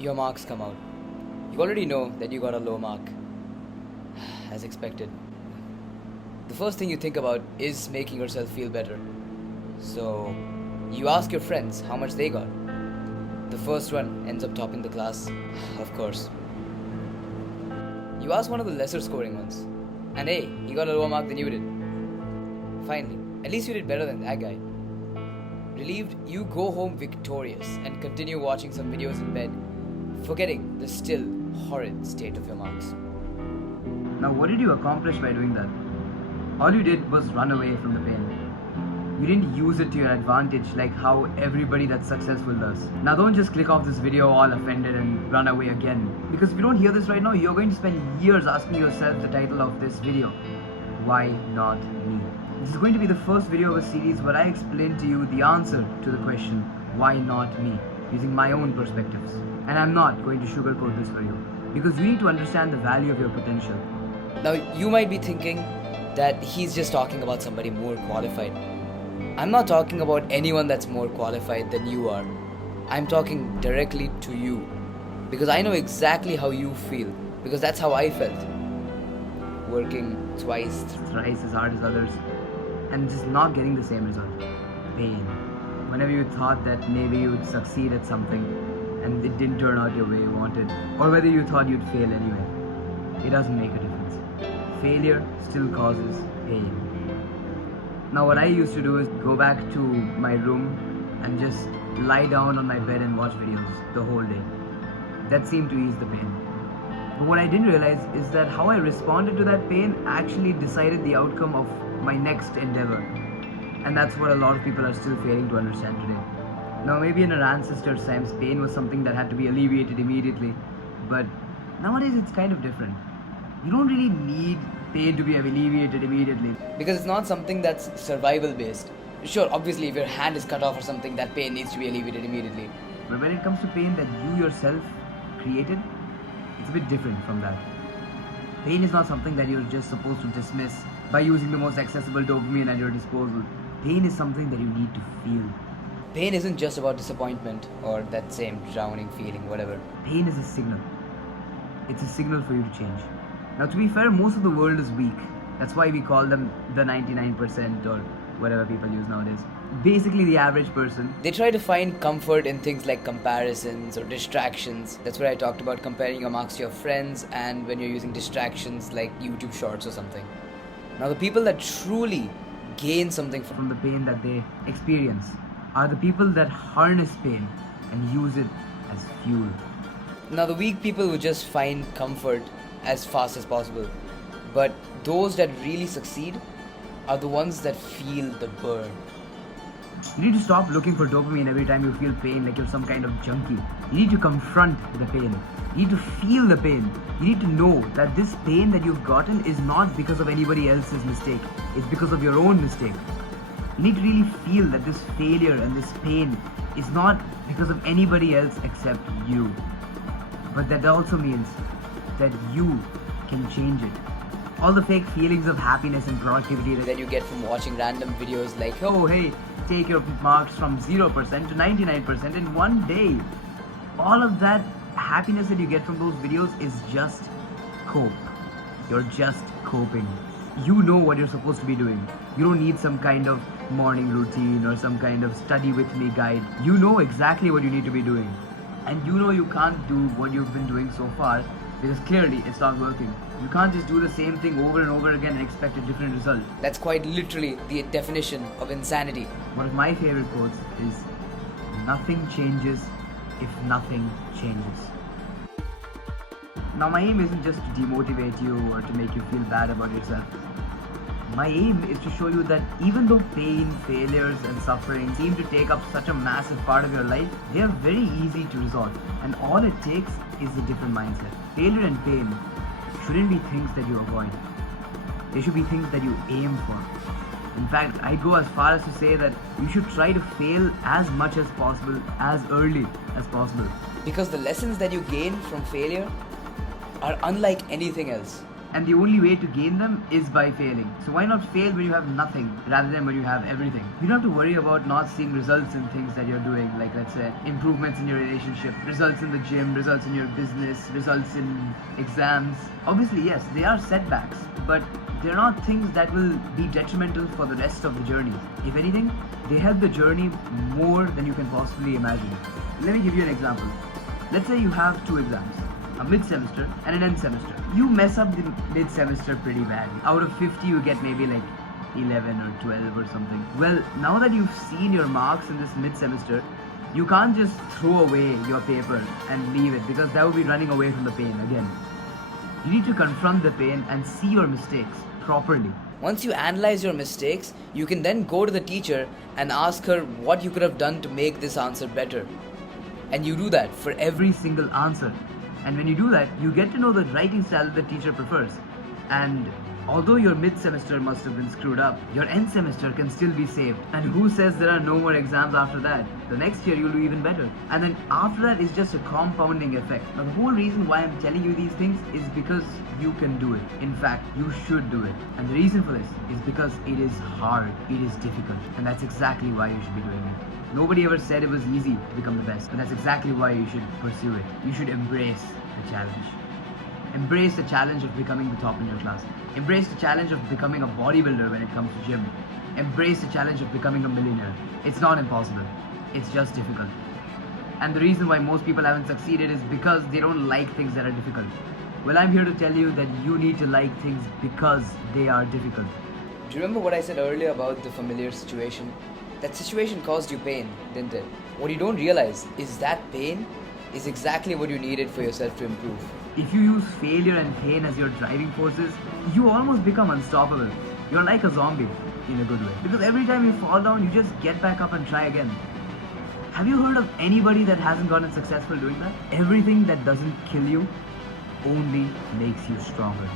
your marks come out. You already know that you got a low mark, as expected. The first thing you think about is making yourself feel better. So, you ask your friends how much they got. The first one ends up topping the class, of course. You ask one of the lesser scoring ones, and hey, he got a lower mark than you did. Finally, at least you did better than that guy. Relieved, you go home victorious and continue watching some videos in bed, forgetting the still horrid state of your marks. Now, what did you accomplish by doing that? All you did was run away from the pain. You didn't use it to your advantage like how everybody that's successful does. Now, don't just click off this video all offended and run away again. Because if you don't hear this right now, you're going to spend years asking yourself the title of this video. Why not me? This is going to be the first video of a series where I explain to you the answer to the question, why not me? Using my own perspectives. And I'm not going to sugarcoat this for you. Because you need to understand the value of your potential. Now, you might be thinking that he's just talking about somebody more qualified. I'm not talking about anyone that's more qualified than you are. I'm talking directly to you. Because I know exactly how you feel. Because that's how I felt. Working twice, thrice as hard as others. And just not getting the same result. Pain. Whenever you thought that maybe you would succeed at something and it didn't turn out your way you wanted, or whether you thought you'd fail anyway, it doesn't make a difference. Failure still causes pain. Now what I used to do is go back to my room and just lie down on my bed and watch videos the whole day. That seemed to ease the pain. But what I didn't realize is that how I responded to that pain actually decided the outcome of my next endeavor. And that's what a lot of people are still failing to understand today. Now maybe in our ancestors' times, pain was something that had to be alleviated immediately. But nowadays it's kind of different. You don't really need pain to be alleviated immediately. Because it's not something that's survival based. Sure, obviously if your hand is cut off or something, that pain needs to be alleviated immediately. But when it comes to pain that you yourself created, it's a bit different from that. Pain is not something that you're just supposed to dismiss by using the most accessible dopamine at your disposal. Pain is something that you need to feel. Pain isn't just about disappointment or that same drowning feeling, whatever. Pain is a signal. It's a signal for you to change. Now, to be fair, most of the world is weak. That's why we call them the 99% or whatever people use nowadays. Basically, the average person. They try to find comfort in things like comparisons or distractions. That's where I talked about comparing your marks to your friends, and when you're using distractions like YouTube shorts or something. Now, the people that truly gain something from the pain that they experience are the people that harness pain and use it as fuel. Now, the weak people would just find comfort as fast as possible. But those that really succeed are the ones that feel the burn. You need to stop looking for dopamine every time you feel pain like you're some kind of junkie. You need to confront the pain. You need to feel the pain. You need to know that this pain that you've gotten is not because of anybody else's mistake. It's because of your own mistake. You need to really feel that this failure and this pain is not because of anybody else except you. But that also means that you can change it. All the fake feelings of happiness and productivity that you get from watching random videos like, oh hey, take your marks from 0% to 99% in one day. All of that happiness that you get from those videos is just cope. You're just coping. You know what you're supposed to be doing. You don't need some kind of morning routine or some kind of study with me guide. You know exactly what you need to be doing. And you know you can't do what you've been doing so far because clearly it's not working. You can't just do the same thing over and over again and expect a different result. That's quite literally the definition of insanity. One of my favorite quotes is, nothing changes if nothing changes. Now my aim isn't just to demotivate you or to make you feel bad about yourself. My aim is to show you that even though pain, failures and suffering seem to take up such a massive part of your life, they are very easy to resolve, and all it takes is a different mindset. Failure and pain shouldn't be things that you avoid. They should be things that you aim for. In fact, I go as far as to say that you should try to fail as much as possible, as early as possible. Because the lessons that you gain from failure are unlike anything else. And the only way to gain them is by failing. So why not fail when you have nothing rather than when you have everything? You don't have to worry about not seeing results in things that you're doing, like let's say improvements in your relationship, results in the gym, results in your business, results in exams. Obviously, yes, they are setbacks, but they're not things that will be detrimental for the rest of the journey. If anything, they help the journey more than you can possibly imagine. Let me give you an example. Let's say you have two exams, a mid-semester and an end semester. You mess up the mid-semester pretty bad. Out of 50, you get maybe like 11 or 12 or something. Well, now that you've seen your marks in this mid-semester, you can't just throw away your paper and leave it, because that would be running away from the pain again. You need to confront the pain and see your mistakes properly. Once you analyze your mistakes, you can then go to the teacher and ask her what you could have done to make this answer better. And you do that for Every single answer. And when you do that, you get to know the writing style that the teacher prefers. And although your mid-semester must have been screwed up, your end semester can still be saved. And who says there are no more exams after that? The next year you'll do even better. And then after that is just a compounding effect. Now the whole reason why I'm telling you these things is because you can do it. In fact, you should do it. And the reason for this is because it is hard, it is difficult. And that's exactly why you should be doing it. Nobody ever said it was easy to become the best, but that's exactly why you should pursue it. You should embrace the challenge. Embrace the challenge of becoming the top in your class. Embrace the challenge of becoming a bodybuilder when it comes to gym. Embrace the challenge of becoming a millionaire. It's not impossible. It's just difficult. And the reason why most people haven't succeeded is because they don't like things that are difficult. Well, I'm here to tell you that you need to like things because they are difficult. Do you remember what I said earlier about the familiar situation? That situation caused you pain, didn't it? What you don't realize is that pain is exactly what you needed for yourself to improve. If you use failure and pain as your driving forces, you almost become unstoppable. You're like a zombie, in a good way. Because every time you fall down, you just get back up and try again. Have you heard of anybody that hasn't gotten successful doing that? Everything that doesn't kill you only makes you stronger.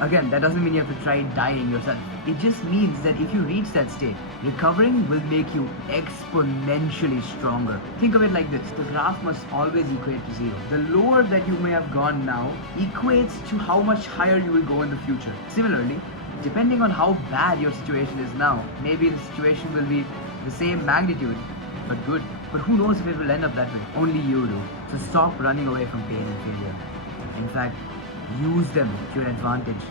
Again, that doesn't mean you have to try dying yourself. It just means that if you reach that state, recovering will make you exponentially stronger. Think of it like this. The graph must always equate to zero. The lower that you may have gone now equates to how much higher you will go in the future. Similarly, depending on how bad your situation is now, maybe the situation will be the same magnitude, but good. But who knows if it will end up that way? Only you do. So stop running away from pain and failure. In fact, use them to your advantage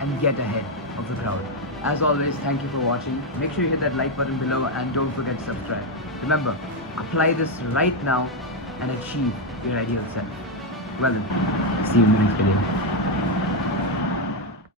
and get ahead of the crowd. As always, thank you for watching. Make sure you hit that like button below and don't forget to subscribe. Remember, apply this right now and achieve your ideal self. Well then, see you in the next video.